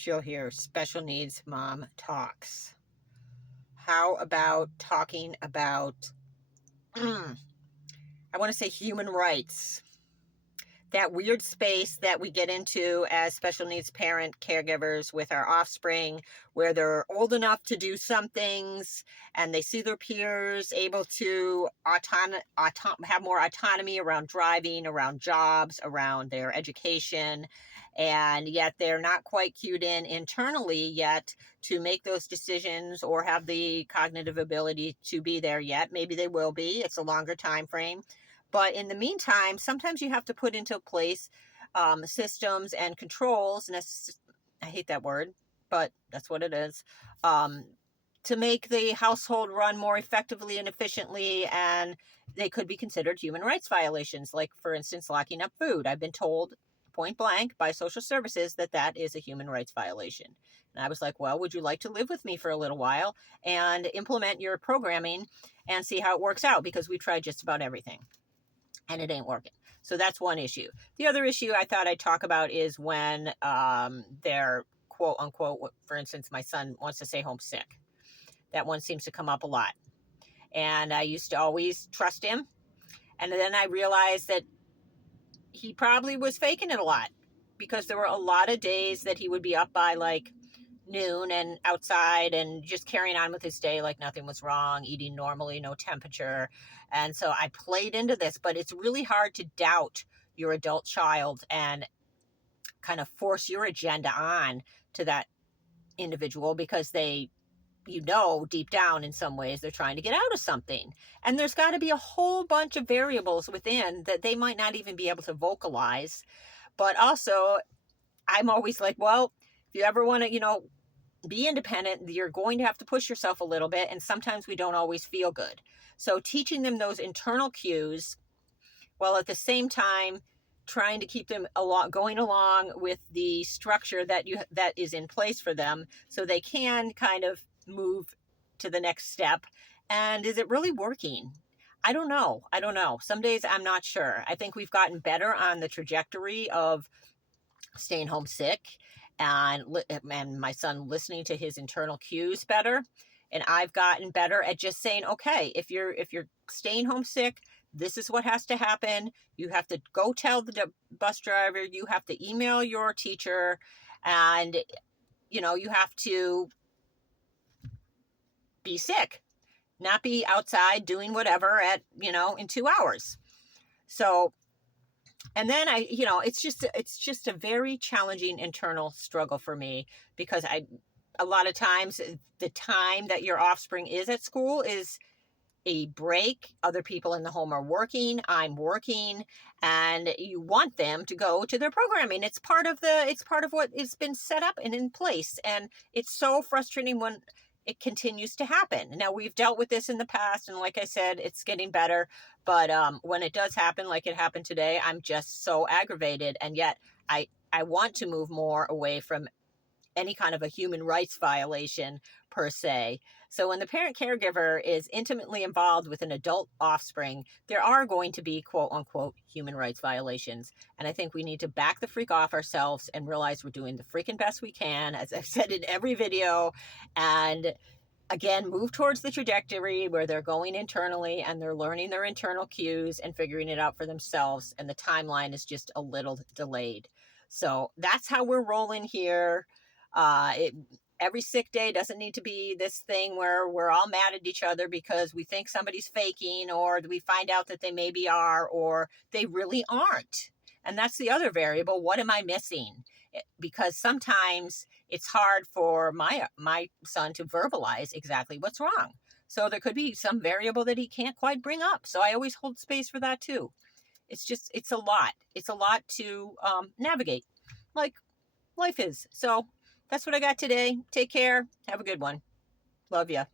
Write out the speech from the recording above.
Jill here, Special Needs Mom Talks. How about talking about, I want to say human rights? That weird space that we get into as special needs parent caregivers with our offspring, where they're old enough to do some things and they see their peers able to have more autonomy around driving, around jobs, around their education, and yet they're not quite cued in internally yet to make those decisions or have the cognitive ability to be there yet. Maybe they will be. It's a longer time frame. But in the meantime, sometimes you have to put into place systems and controls. And I hate that word, but that's what it is. To make the household run more effectively and efficiently. And they could be considered human rights violations, like, for instance, locking up food. I've been told point blank by social services that that is a human rights violation. And I was like, well, would you like to live with me for a little while and implement your programming and see how it works out? Because we tried just about everything and it ain't working. So that's one issue. The other issue I thought I'd talk about is when they're quote unquote, for instance, my son wants to stay home sick. That one seems to come up a lot. And I used to always trust him. And then I realized that he probably was faking it a lot, because there were a lot of days that he would be up by like noon and outside and just carrying on with his day like nothing was wrong, eating normally, no temperature. And so I played into this, but it's really hard to doubt your adult child and kind of force your agenda on to that individual, because deep down in some ways they're trying to get out of something. And there's got to be a whole bunch of variables within that they might not even be able to vocalize. But also, I'm always like, well, if you ever want to, be independent, you're going to have to push yourself a little bit. And sometimes we don't always feel good. So teaching them those internal cues, while at the same time trying to keep them going along with the structure that is in place for them, so they can kind of move to the next step. And is it really working? I don't know. Some days I'm not sure. I think we've gotten better on the trajectory of staying home sick, and my son listening to his internal cues better. And I've gotten better at just saying, okay, if you're staying home sick, this is what has to happen. You have to go tell the bus driver, you have to email your teacher, and you have to be sick, not be outside doing whatever in 2 hours. So, and then it's just a very challenging internal struggle for me, because a lot of times the time that your offspring is at school is a break. Other people in the home are working, I'm working, and you want them to go to their programming. It's part of what has been set up and in place. And it's so frustrating when it continues to happen. Now, we've dealt with this in the past, and like I said, it's getting better. But when it does happen, like it happened today, I'm just so aggravated. And yet I want to move more away from any kind of a human rights violation per se. So when the parent caregiver is intimately involved with an adult offspring, there are going to be quote unquote human rights violations. And I think we need to back the freak off ourselves and realize we're doing the freaking best we can, as I've said in every video. And again, move towards the trajectory where they're going internally and they're learning their internal cues and figuring it out for themselves. And the timeline is just a little delayed. So that's how we're rolling here. Every sick day doesn't need to be this thing where we're all mad at each other because we think somebody's faking, or we find out that they maybe are, or they really aren't. And that's the other variable. What am I missing? Because sometimes it's hard for my son to verbalize exactly what's wrong. So there could be some variable that he can't quite bring up. So I always hold space for that too. It's a lot. It's a lot to navigate, like life is. So that's what I got today. Take care. Have a good one. Love ya.